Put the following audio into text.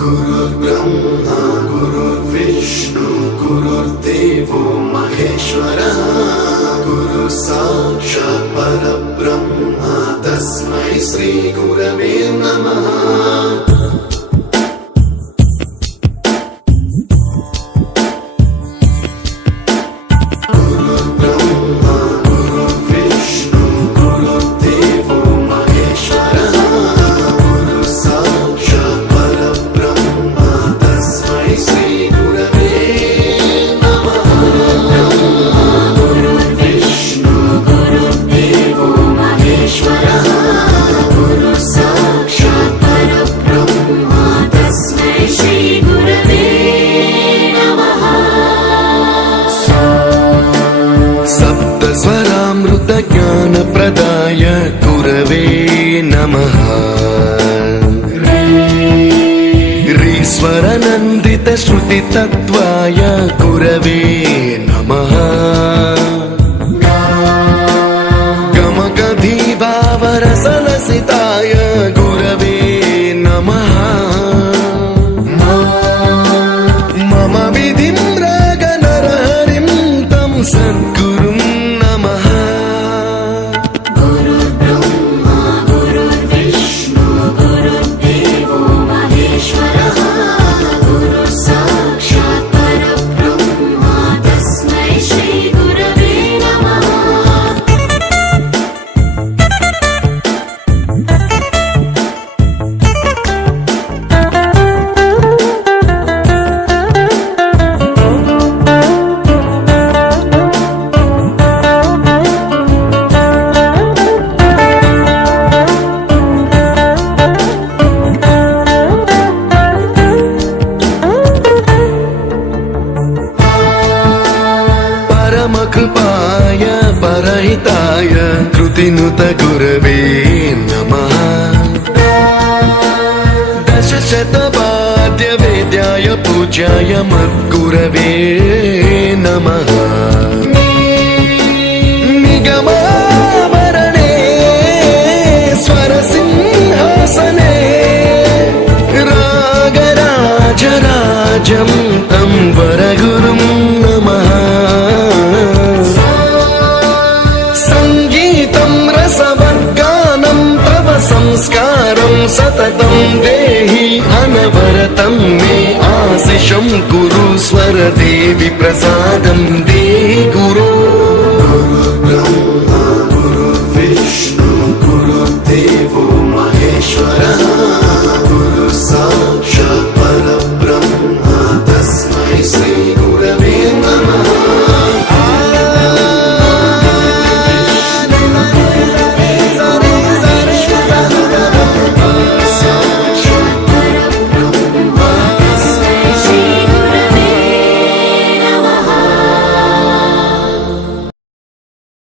गुरुर्ब्रह्मा गुरुर्विष्णु गुरुर्देवो महेश्वरः गुरु साक्षात् परब्रह्म तस्मै श्री गुरवे नमः। ज्ञानप्रदाय गुरवे नमः। ईश्वरनन्दित श्रुतितत्त्वाय गुरवे नमः। गमगधीभावरसलसिताय गुरवे नमः। मम विधिं रागनरहरिं तं सद्गुरुं नमः। कृपाय परहिताय कृतिनुत गुरवे नमः। दशशतवाद्यवेद्याय पूज्याय मद्गुरवे नमः। निगमावरणे स्वरसिंहासने रागराजराजं तं वरगुरुं नमः। संस्कारं सततं देहि अनवरतं मे आशिषं कुरु स्वरदेवि प्रसादं देहि गुरो।